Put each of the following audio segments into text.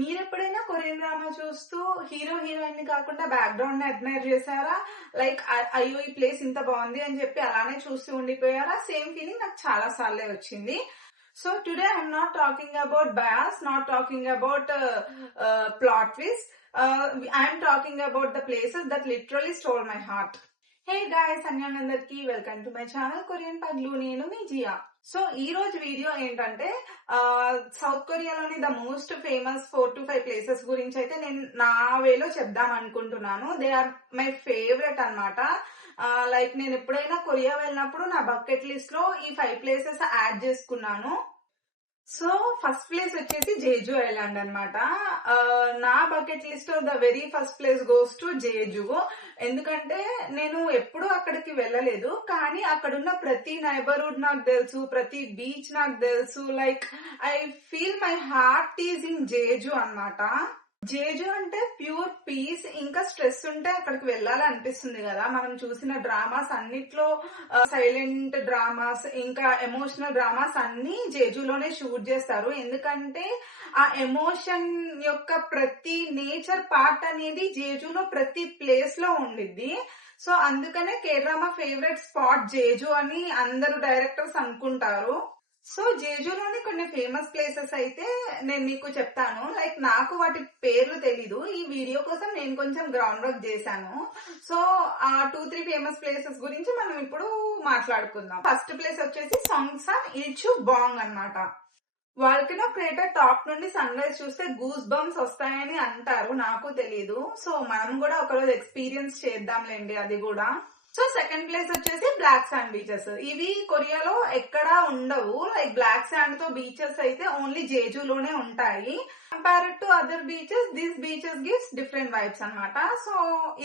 మీరెప్పుడైనా Korean drama చూస్తూ hero heroine ని కాకుండా బ్యాక్గ్రౌండ్ ని అడ్మైర్ చేశారా? లైక్ అయ్యో ఈ ప్లేస్ ఇంత బాగుంది అని చెప్పి అలానే చూస్తూ ఉండిపోయారా? సేమ్ ఫీలింగ్ నాకు చాలా సార్లే వచ్చింది. So today I'm not talking about bias, not talking about plot twist. I'm talking about the places that literally stole my heart. Hey guys, అందరికీ welcome to my channel Korean పగ్లు. నేను మీ Jia. So ఈ రోజు వీడియో ఏంటంటే south కొరియాలోని the most famous 4 to 5 places గురించి అయితే నేను నా వేలో చెప్దాం అనుకుంటున్నాను. దే ఆర్ మై ఫేవరెట్ అన్నమాట. లైక్ నేను ఎప్పుడైనా కొరియా వెళ్ళినప్పుడు నా బకెట్ లిస్ట్ లో ఈ 5 ప్లేసెస్ యాడ్ చేసుకున్నాను. సో ఫస్ట్ ప్లేస్ వచ్చేసి జేజు ఐలాండ్ అన్నమాట. నా బకెట్ లిస్ట్ లో the very first place goes to Jeju. ఎందుకంటే నేను ఎప్పుడూ అక్కడికి వెళ్ళలేదు, కానీ అక్కడున్న ప్రతి నైబర్హుడ్ నాకు తెలుసు, ప్రతి బీచ్ నాకు తెలుసు. Like I feel my heart is in Jeju అన్నమాట. జేజు అంటే ప్యూర్ పీస్. ఇంకా స్ట్రెస్ ఉంటే అక్కడికి వెళ్ళాలి అనిపిస్తుంది కదా. మనం చూసిన డ్రామాస్ అన్నిట్లో సైలెంట్ డ్రామాస్ ఇంకా ఎమోషనల్ డ్రామాస్ అన్ని జేజులోనే షూట్ చేస్తారు. ఎందుకంటే ఆ ఎమోషన్ యొక్క ప్రతి నేచర్ పార్ట్ అనేది జేజులో ప్రతి ప్లేస్ లో ఉండిద్ది. సో అందుకనే K drama favourite spot Jeju అని అందరు డైరెక్టర్స్ అనుకుంటారు. సో జేజులోని కొన్ని ఫేమస్ ప్లేసెస్ అయితే నేను మీకు చెప్తాను. లైక్ నాకు వాటి పేర్లు తెలీదు. ఈ వీడియో కోసం నేను కొంచెం గ్రౌండ్ వర్క్ చేశాను. సో ఆ 2-3 ఫేమస్ ప్లేసెస్ గురించి మనం ఇప్పుడు మాట్లాడుకుందాం. ఫస్ట్ ప్లేస్ వచ్చేసి సొంగ్సన్ ఇల్చు బాంగ్ అన్నమాట. వాల్కనో క్రేటర్ టాప్ నుండి సన్ రైజ్ చూస్తే గూస్ బంప్స్ వస్తాయని అంటారు, నాకు తెలీదు. సో మనం కూడా ఒకరోజు ఎక్స్పీరియన్స్ చేద్దాంలేండి అది కూడా. సో సెకండ్ ప్లేస్ వచ్చేసి బ్లాక్ శాండ్ బీచెస్. ఇవి కొరియాలో ఎక్కడా ఉండవు. లైక్ బ్లాక్ శాండ్ తో బీచెస్ అయితే ఓన్లీ జేజులోనే ఉంటాయి. Compared to other beaches, this beaches gives different vibes అన్నమాట. సో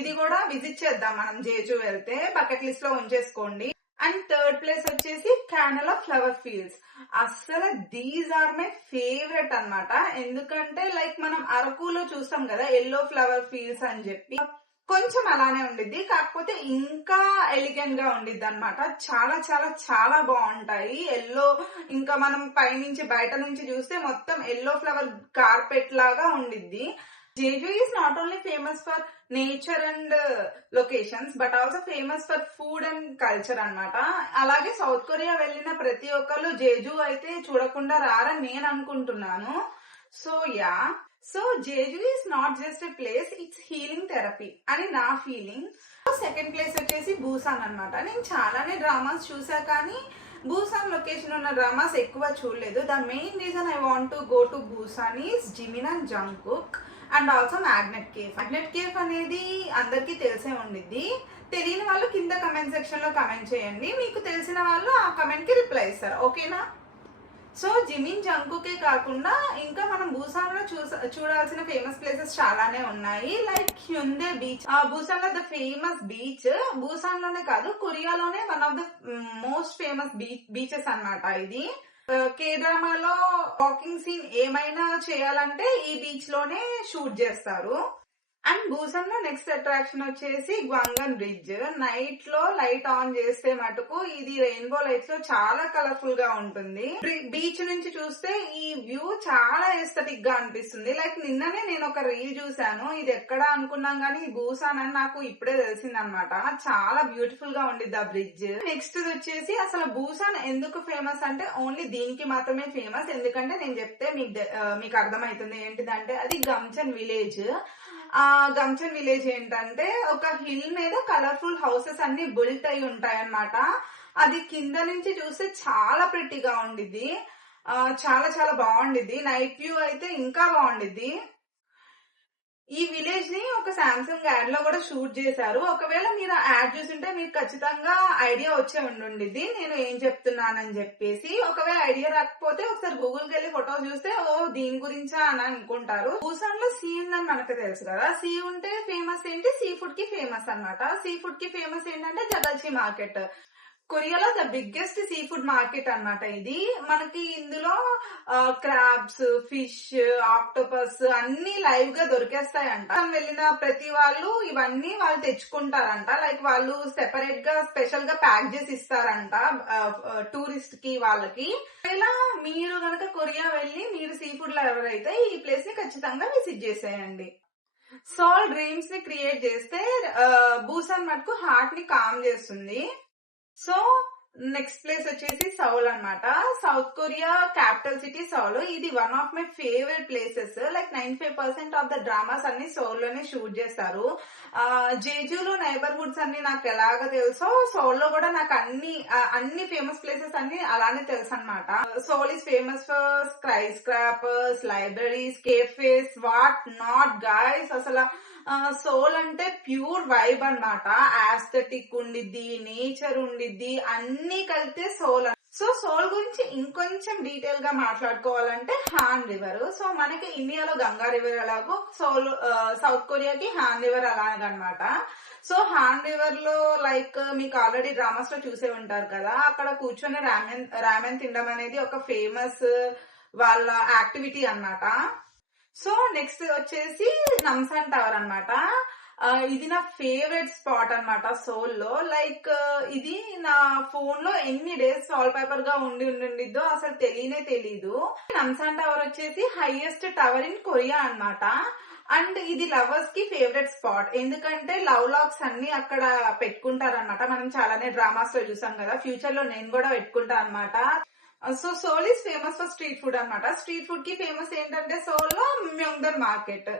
ఇది కూడా విజిట్ చేద్దాం మనం జేజు వెళ్తే. బకెట్ లిస్ట్ లో ఉంచేసుకోండి. అండ్ థర్డ్ ప్లేస్ వచ్చేసి క్యానల్ ఆఫ్ ఫ్లవర్ ఫీల్డ్స్. అస్సలు దీస్ ఆర్ మై ఫేవరెట్ అన్నమాట. ఎందుకంటే లైక్ మనం అరకులో చూస్తాం కదా ఎల్లో ఫ్లవర్ ఫీల్డ్స్ అని చెప్పి, కొంచెం అలానే ఉండిద్ది, కాకపోతే ఇంకా ఎలిగెంట్ గా ఉండిద్ది అనమాట. చాలా చాలా చాలా బాగుంటాయి. ఎల్లో ఇంకా మనం పైనుంచి బయట నుంచి చూస్తే మొత్తం ఎల్లో ఫ్లవర్ కార్పెట్ లాగా ఉండిద్ది. Jeju is not only famous for nature and locations but also famous for food and culture అన్నమాట. అలాగే సౌత్ కొరియా వెళ్ళిన ప్రతి ఒక్కళ్ళు జేజు అయితే చూడకుండా రారని నేను అనుకుంటున్నాను. So yeah, so Jeju is not just a place, it's healing therapy అని నా ఫీలింగ్. సెకండ్ ప్లేస్ వచ్చేసి బూసాన్ అన్నమాట. నేను చాలానే డ్రామాస్ చూసా, కానీ బూసాన్ లొకేషన్ ఉన్న డ్రామాస్ ఎక్కువ చూడలేదు. The main reason I want to go to Busan is Jimin and Jungkook and also magnet cafe. Magnet cafe అనేది అందరికీ తెలిసే ఉండిద్ది. తెలియని వాళ్ళు కింద కమెంట్ సెక్షన్ లో కమెంట్ చేయండి. మీకు తెలిసిన వాళ్ళు ఆ కమెంట్ కి రిప్లై ఇస్తారు, ఓకేనా? సో జిమిన్ జంకుకే కాకుండా ఇంకా మనం బూసాన్ లో చూడాల్సిన ఫేమస్ ప్లేసెస్ చాలానే ఉన్నాయి. Like Haeundae beach. బూసాన్ లో ద ఫేమస్ బీచ్. బూసాన్ లోనే కాదు, కొరియాలోనే one of the most famous beaches అన్నమాట ఇది. కే డ్రామాలో వాకింగ్ సీన్ ఏమైనా చేయాలంటే ఈ బీచ్ లోనే షూట్ చేస్తారు. అండ్ బూసాన్ లో నెక్స్ట్ అట్రాక్షన్ వచ్చేసి గ్వాంగన్ బ్రిడ్జ్. నైట్ లో లైట్ ఆన్ చేస్తే మటుకు ఇది రెయిన్బో లైట్స్ లో చాలా కలర్ఫుల్ గా ఉంటుంది. బీచ్ నుంచి చూస్తే ఈ వ్యూ చాలా ఎస్థెటిక్ గా అనిపిస్తుంది. లైక్ నిన్ననే నేను ఒక రీల్ చూసాను, ఇది ఎక్కడ అనుకున్నాం కానీ బూసాన్ అని నాకు ఇప్పుడే తెలిసింది అనమాట. చాలా బ్యూటిఫుల్ గా ఉండిద్ది ఆ బ్రిడ్జ్. నెక్స్ట్ వచ్చేసి అసలు బూసాన్ ఎందుకు ఫేమస్ అంటే ఓన్లీ దీనికి మాత్రమే ఫేమస్. ఎందుకంటే నేను చెప్తే మీకు అర్థమవుతుంది ఏంటిదంటే అది గమ్చన్ విలేజ్. ఆ గమ్చన్ విలేజ్ ఏంటంటే ఒక హిల్ మీద కలర్ఫుల్ హౌసెస్ అన్ని బిల్ట్ అయి ఉంటాయి అన్నమాట. అది కింద నుంచి చూస్తే చాలా ప్రిటీగా ఉండిద్ది. చాలా చాలా బాగుండిద్ది. నైట్ వ్యూ అయితే ఇంకా బాగుండిద్ది. ఈ విలేజ్ ని ఒక సామ్సంగ్ యాడ్ లో కూడా షూట్ చేశారు. ఒకవేళ మీరు ఆ యాడ్ చూసింటే మీకు ఖచ్చితంగా ఐడియా వచ్చే ఉండిద్ది నేను ఏం చెప్తున్నానని చెప్పేసి. ఒకవేళ ఐడియా రాకపోతే ఒకసారి గూగుల్ కి వెళ్ళి ఫోటో చూస్తే ఓ దీని గురించా అని అనుకుంటారు. బూసాన్ లో సీ ఉందని మనకు తెలుసు కదా. సీ ఉంటే ఫేమస్ ఏంటి? సీ ఫుడ్ కి ఫేమస్ అన్నమాట. సీ ఫుడ్ కి ఫేమస్ ఏంటంటే జగల్చి మార్కెట్. కొరియాలో the biggest sea food market అన్నమాట ఇది. మనకి ఇందులో క్రాబ్స్, ఫిష్, ఆక్టోపస్ అన్ని లైవ్ గా దొరికేస్తాయంట. వెళ్ళిన ప్రతి వాళ్ళు ఇవన్నీ వాళ్ళు తెచ్చుకుంటారంట. లైక్ వాళ్ళు సెపరేట్ గా స్పెషల్ గా ప్యాక్ చేసి ఇస్తారంట టూరిస్ట్ కి వాళ్ళకి. ఇలా మీరు గనక కొరియా వెళ్ళి మీరు సీ ఫుడ్ లవర్ అయితే ఈ ప్లేస్ ని ఖచ్చితంగా విజిట్ చేసేయండి. సోల్ డ్రీమ్స్ ని క్రియేట్ చేస్తే బూసాన్ మటుకు హార్ట్ ని కామ్ చేస్తుంది. సో నెక్స్ట్ ప్లేస్ వచ్చేసి సౌల్ అన్నమాట. South Korea capital city Seoul. ఇది one of my favourite places. Like 95% of the dramas అన్ని సౌల్ లోనే షూట్ చేస్తారు. జేజూలో నైబర్హుడ్స్ అన్ని నాకు ఎలాగ తెలుసో సౌల్ లో కూడా నాకు అన్ని ఫేమస్ ప్లేసెస్ అన్ని అలానే తెలుసు అనమాట. Saul is famous for sky scrapers, libraries, cafes, what not guys. అసలు సోల్ అంటే ప్యూర్ వైబ్ అన్నమాట. ఆస్థెటిక్ ఉండిద్ది, నేచర్ ఉండిద్ది, అన్ని కలిపితే సోల్. సో సోల్ గురించి ఇంకొంచెం డీటెయిల్ గా మాట్లాడుకోవాలంటే హాన్ రివర్. సో మనకి ఇండియాలో గంగా రివర్ ఎలాగో సౌత్ కొరియాకి హాన్ రివర్ అలాగనమాట. సో హాన్ రివర్ లో లైక్ మీకు ఆల్రెడీ డ్రామాస్ లో చూసే ఉంటారు కదా, అక్కడ కూర్చొని రామెన్ తినడం అనేది ఒక ఫేమస్ వాళ్ళ యాక్టివిటీ అన్నమాట. సో నెక్స్ట్ వచ్చేసి నమ్సాన్ టవర్ అన్నమాట. ఇది నా ఫేవరెట్ స్పాట్ అన్నమాట సోల్ లో. లైక్ ఇది నా ఫోన్ లో ఎన్ని డేస్ వాల్ పేపర్ గా ఉండిద్దో అసలు తెలీదు. నమ్సాన్ టవర్ వచ్చేసి హైయెస్ట్ టవర్ ఇన్ కొరియా అన్నమాట. అండ్ ఇది లవర్స్ కి ఫేవరెట్ స్పాట్. ఎందుకంటే లవ్ లాక్స్ అన్ని అక్కడ పెట్టుకుంటారన్నమాట. మనం చాలానే డ్రామాస్ లో చూసాం కదా, ఫ్యూచర్ లో నేను కూడా పెట్టుకుంటా అన్నమాట. So Seoul is famous for street food అన్నమాట. స్ట్రీట్ ఫుడ్ కి ఫేమస్ ఏంటంటే సోల్ లో మ్యోంగ్డన్ మార్కెట్.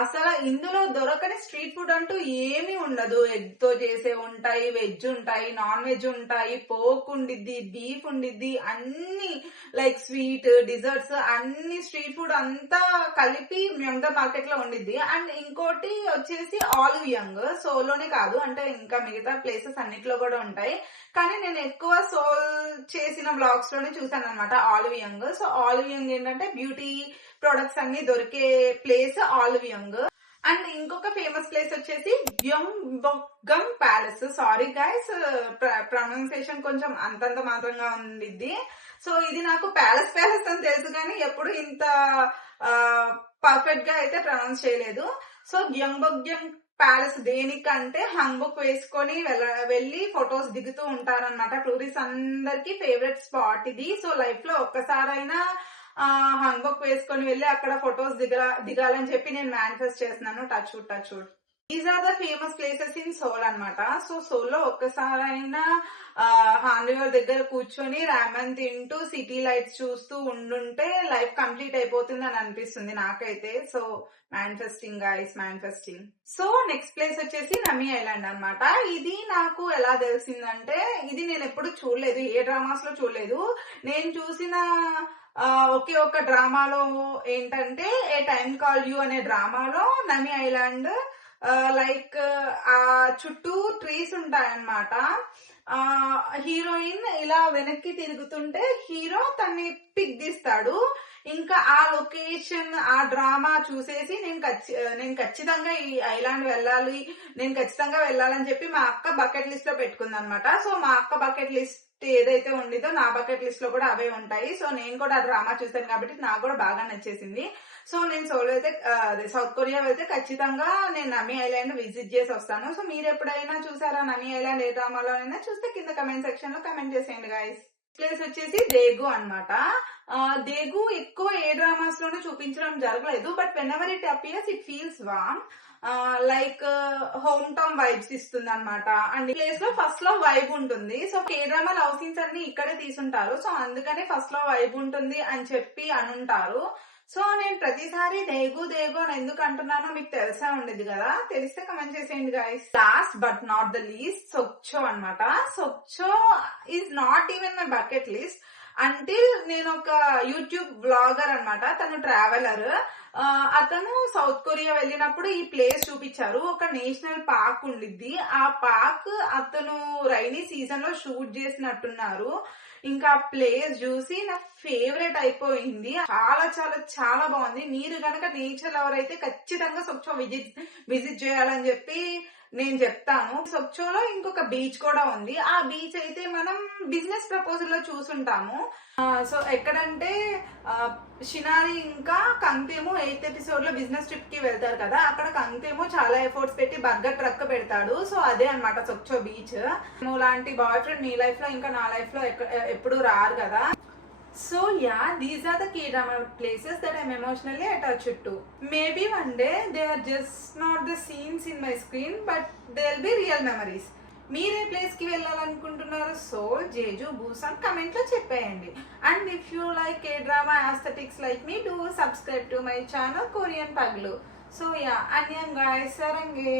అసలు ఇందులో దొరకని స్ట్రీట్ ఫుడ్ అంటూ ఏమీ ఉండదు. ఎగ్ తో చేసే ఉంటాయి, వెజ్ ఉంటాయి, నాన్ వెజ్ ఉంటాయి, పోక్ ఉండిద్ది, బీఫ్ ఉండిద్ది, అన్ని లైక్ స్వీట్, డిజర్ట్స్ అన్ని స్ట్రీట్ ఫుడ్ అంతా కలిపి మ్యోంగ్డన్ మార్కెట్ లో ఉండిద్ది. అండ్ ఇంకోటి వచ్చేసి ఆలివ్ యంగ్. సోల్లోనే కాదు, అంటే ఇంకా మిగతా ప్లేసెస్ అన్నిట్లో కూడా ఉంటాయి. కానీ నేను ఎక్కువ సోల్ చేసిన బ్లాగ్స్ లోనే చూసాను అనమాట olive young. So olive young ఏంటంటే బ్యూటీ ప్రొడక్ట్స్ అన్ని దొరికే ప్లేస్ ఆలివ్ యంగ్. అండ్ ఇంకొక ఫేమస్ ప్లేస్ వచ్చేసి గ్యంగ్బోక్గం ప్యాలెస్. సారీ గైస్, ప్రొనౌన్సియేషన్ కొంచెం అంతంత మాత్రంగా ఉండిద్ది. సో ఇది నాకు ప్యాలెస్ అని తెలుసు కానీ ఎప్పుడు ఇంత పర్ఫెక్ట్ గా అయితే ప్రొనౌన్స్ చేయలేదు. సో గ్యంగ్బోక్గం ప్యాలెస్ దేనికంటే హంగ్బుక్ వేసుకొని వెళ్ళి ఫొటోస్ దిగుతూ ఉంటారన్నమాట. టూరిస్ట్ అందరికి ఫేవరెట్ స్పాట్ ఇది. సో లైఫ్ లో ఒక్కసారైనా హంగ్బుక్ వేసుకొని వెళ్ళి అక్కడ ఫొటోస్ దిగాలని చెప్పి నేను మేనిఫెస్ట్ చేస్తున్నాను. Touch wood. These are the famous places in Seoul అన్నమాట. సో సోల్ లో ఒక్కసారైనా హాన్ రివర్ దగ్గర కూర్చొని రామెన్ తింటూ సిటీ లైట్స్ చూస్తూ ఉండుంటే లైఫ్ కంప్లీట్ అయిపోతుంది అని అనిపిస్తుంది నాకైతే. So manifesting. So next place వచ్చేసి నమి ఐలాండ్ అన్నమాట. ఇది నాకు ఎలా తెలిసిందంటే, ఇది నేను ఎప్పుడు చూడలేదు, ఏ డ్రామాస్ లో చూడలేదు. నేను చూసిన ఒకే ఒక డ్రామాలో ఏంటంటే ఏ టైమ్ కాల్ యూ అనే డ్రామాలో నమి ఐలాండ్ లైక్ ఆ చుట్టూ ట్రీస్ ఉంటాయన్నమాట. హీరోయిన్ ఇలా వెనక్కి తిరుగుతుంటే హీరో తన్ని పిక్ తీస్తాడు. ఇంకా ఆ లొకేషన్, ఆ డ్రామా చూసేసి నేను ఖచ్చితంగా ఈ ఐలాండ్ వెళ్ళాలి, నేను ఖచ్చితంగా వెళ్ళాలని చెప్పి మా అక్క బకెట్ లిస్ట్ లో పెట్టుకుంది అనమాట. సో మా అక్క బకెట్ లిస్ట్ ఏదైతే ఉండిదో నా బకెట్ లిస్ట్ లో కూడా అవే ఉంటాయి. సో నేను కూడా ఆ డ్రామా చూసాను కాబట్టి నాకు కూడా బాగా నచ్చేసింది. సో నేను సౌత్ కొరియా వెళ్తే ఖచ్చితంగా నేను నమి ఐలాండ్ విజిట్ చేసి వస్తాను. సో మీరు ఎప్పుడైనా చూసారా నమి ఐలాండ్, ఏ డ్రామాలో అయినా చూస్తే కింద కమెంట్ సెక్షన్ లో కమెంట్ చేసేయండి గైస్. ప్లేస్ వచ్చేసి దేగు అన్నమాట. దేగు ఎక్కువ ఏ డ్రామాస్ లోనూ చూపించడం జరగలేదు, but when ever it appears it feels warm. Like home town vibes ఇస్తుంది అనమాట. అండ్ ఈ ప్లేస్ లో ఫస్ట్ లో వైబ్ ఉంటుంది. So K drama love scenes అన్ని ఇక్కడే తీసుంటారు. సో అందుకనే ఫస్ట్ లో వైబ్ ఉంటుంది అని చెప్పి అనుంటారు. సో నేను ప్రతిసారి దేగు అని ఎందుకు అంటున్నానో మీకు తెలిసే ఉండేది కదా, తెలిస్తే కమెంట్ చేసేయండి guys. Last but not the least Sokcho అన్నమాట. Sokcho is not even my bucket list until నేను ఒక యూట్యూబ్ బ్లాగర్ అన్నమాట, తను ట్రావెలర్. అతను సౌత్ కొరియా వెళ్ళినప్పుడు ఈ ప్లేస్ చూపించారు. ఒక నేషనల్ పార్క్ ఉండిద్ది. ఆ పార్క్ అతను రైనీ సీజన్ లో షూట్ చేసినట్టున్నారు. ఇంకా ప్లేస్ చూసి నా ఫేవరెట్ అయిపోయింది. చాలా చాలా చాలా బాగుంది. మీరు కనుక నేచర్ లవర్ అయితే ఖచ్చితంగా సొక్చో విజిట్ చేయాలని చెప్పి నేను చెప్తాను. సొక్చోలో ఇంకొక బీచ్ కూడా ఉంది. ఆ బీచ్ అయితే మనం బిజినెస్ ప్రపోజల్ లో చూసుంటాము. సో ఎక్కడంటే షినారి ఇంకా కంకేమో 8th ఎపిసోడ్ లో బిజినెస్ ట్రిప్ కి వెళ్తారు కదా, అక్కడ కంకేమో చాలా ఎఫర్ట్స్ పెట్టి బర్గర్ ట్రక్ పెడతాడు. సో అదే అన్నమాట సొక్చో బీచ్. నువ్వు లాంటి బాయ్ ఫ్రెండ్ నీ లైఫ్ లో ఇంకా నా లైఫ్ లో ఎప్పుడు రారు కదా. So yeah, these are the K-drama places that I'm emotionally attached to. Maybe one day they are just not the scenes in my screen, but they'll be real memories. మీరు ఏ place కి వెళ్ళాలనుకుంటున్నారు? Soul, Jeju, Busan comment లో చెప్పేయండి. And if you like K drama aesthetics like me, do subscribe to my channel Korean Paglu. So yeah, annyeong guys, sarange.